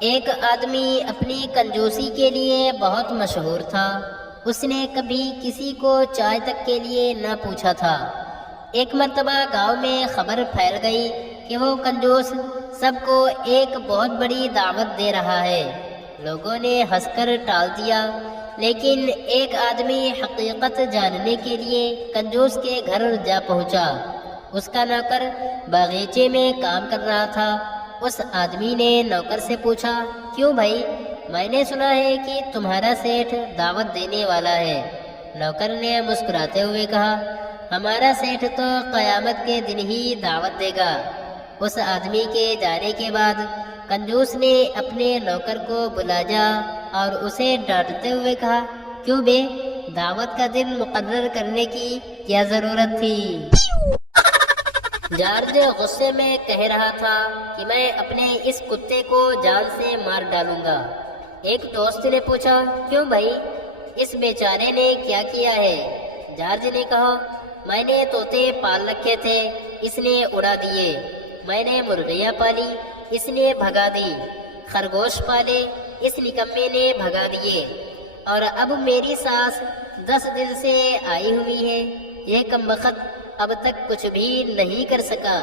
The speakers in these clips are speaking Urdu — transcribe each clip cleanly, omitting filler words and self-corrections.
ایک آدمی اپنی کنجوسی کے لیے بہت مشہور تھا۔ اس نے کبھی کسی کو چائے تک کے لیے نہ پوچھا تھا۔ ایک مرتبہ گاؤں میں خبر پھیل گئی کہ وہ کنجوس سب کو ایک بہت بڑی دعوت دے رہا ہے۔ لوگوں نے ہنس کر ٹال دیا، لیکن ایک آدمی حقیقت جاننے کے لیے کنجوس کے گھر جا پہنچا۔ اس کا نوکر باغیچے میں کام کر رہا تھا۔ اس آدمی نے نوکر سے پوچھا، کیوں بھائی، میں نے سنا ہے کہ تمہارا سیٹھ دعوت دینے والا ہے۔ نوکر نے مسکراتے ہوئے کہا، ہمارا سیٹھ تو قیامت کے دن ہی دعوت دے گا۔ اس آدمی کے جانے کے بعد کنجوس نے اپنے نوکر کو بلایا اور اسے ڈانٹتے ہوئے کہا، کیوں بے، دعوت کا دن مقرر کرنے کی کیا ضرورت تھی؟ جارج غصے میں کہہ رہا تھا کہ میں اپنے اس کتے کو جان سے مار ڈالوں گا۔ ایک دوست نے پوچھا، کیوں بھائی، اس بیچارے نے کیا کیا ہے؟ جارج نے کہا، میں نے طوطے پال رکھے تھے، اس نے اڑا دیے۔ میں نے مرغیاں پالی، اس نے بھگا دی۔ خرگوش پالے، اس نکمے نے بھگا دیے۔ اور اب میری ساس 10 دن سے آئی ہوئی ہے، یہ کمبخت اب تک کچھ بھی نہیں کر سکا۔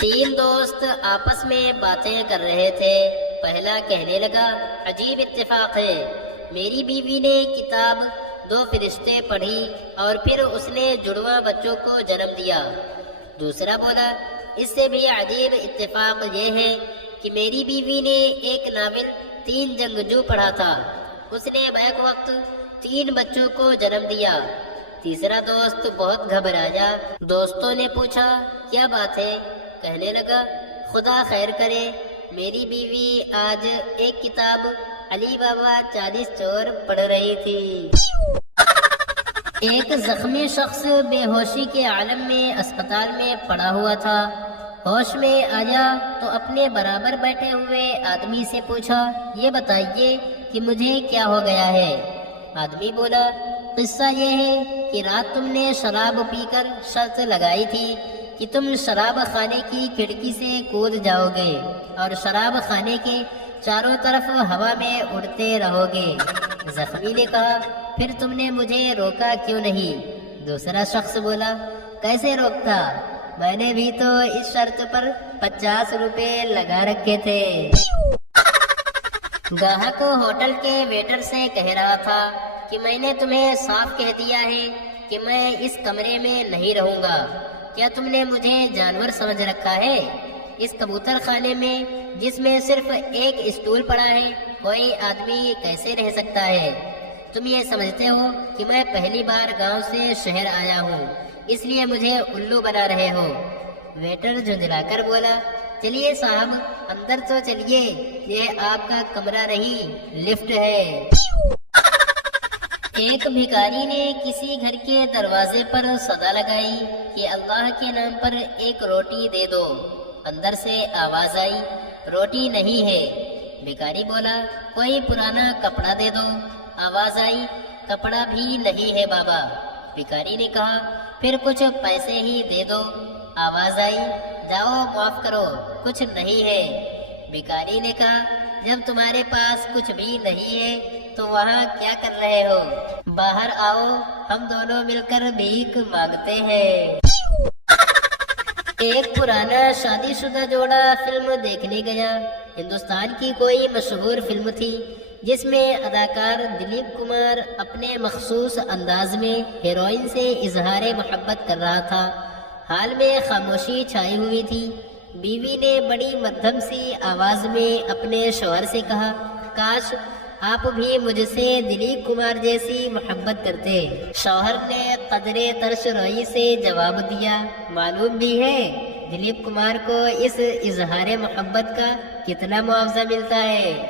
3 دوست آپس میں باتیں کر رہے تھے۔ پہلا کہنے لگا، عجیب اتفاق ہے، میری بیوی نے کتاب 2 فرشتے پڑھی اور پھر اس نے جڑواں بچوں کو جنم دیا۔ دوسرا بولا، اس سے بھی عجیب اتفاق یہ ہے کہ میری بیوی نے ایک ناول 3 جنگجو پڑھا تھا، اس نے بیک وقت 3 بچوں کو جنم دیا۔ تیسرا دوست بہت گھبرایا۔ دوستوں نے پوچھا، کیا بات ہے؟ کہنے لگا، خدا خیر کرے، میری بیوی آج ایک کتاب علی بابا 40 چور پڑھ رہی تھی۔ ایک زخمی شخص بے ہوشی کے عالم میں اسپتال میں پڑا ہوا تھا۔ ہوش میں آیا تو اپنے برابر بیٹھے ہوئے آدمی سے پوچھا، یہ بتائیے کہ مجھے کیا ہو گیا ہے؟ آدمی بولا، قصہ یہ ہے کہ رات تم نے شراب پی کر شرط لگائی تھی کہ تم شراب خانے کی کھڑکی سے کود جاؤ گے اور شراب خانے کے چاروں طرف ہوا میں اڑتے رہو گے۔ زخمی نے کہا، پھر تم نے مجھے روکا کیوں نہیں؟ دوسرا شخص بولا، کیسے روکتا، میں نے بھی تو اس شرط پر 50 روپے لگا رکھے تھے۔ گاہک ہوٹل کے ویٹر سے کہہ رہا تھا کہ میں نے تمہیں صاف کہہ دیا ہے کہ میں اس کمرے میں نہیں رہوں گا، کیا تم نے مجھے جانور سمجھ رکھا ہے؟ اس کبوتر خانے میں جس میں صرف ایک اسٹول پڑا ہے کوئی آدمی کیسے رہ سکتا ہے؟ تم یہ سمجھتے ہو کہ میں پہلی بار گاؤں سے شہر آیا ہوں، اس لیے مجھے الو بنا رہے ہو؟ ویٹر جھنجھلا کر بولا، چلیے صاحب، اندر تو چلیے، یہ آپ کا کمرہ نہیں، لفٹ ہے۔ ایک بھکاری نے کسی گھر کے دروازے پر صدا لگائی کہ اللہ کے نام پر ایک روٹی دے دو۔ اندر سے آواز آئی، روٹی نہیں ہے۔ بھکاری بولا، کوئی پرانا کپڑا دے دو۔ آواز آئی، کپڑا بھی نہیں ہے بابا۔ بھکاری نے کہا، پھر کچھ پیسے ہی دے دو۔ آواز آئی، جاؤ معاف کرو، کچھ نہیں ہے۔ بھکاری نے کہا، جب تمہارے پاس کچھ بھی نہیں ہے تو وہاں کیا کر رہے ہو؟ باہر آؤ، ہم دونوں مل کر بھیک مانگتے ہیں۔ ایک پرانا شادی شدہ جوڑا فلم دیکھنے گیا۔ ہندوستان کی کوئی مشہور فلم تھی جس میں اداکار دلیپ کمار اپنے مخصوص انداز میں ہیروئن سے اظہار محبت کر رہا تھا۔ حال میں خاموشی چھائی ہوئی تھی۔ بیوی نے بڑی مدھم سی آواز میں اپنے شوہر سے کہا، کاش آپ بھی مجھ سے دلیپ کمار جیسی محبت کرتے۔ شوہر نے قدرے ترش روئی سے جواب دیا، معلوم بھی ہے دلیپ کمار کو اس اظہار محبت کا کتنا معاوضہ ملتا ہے۔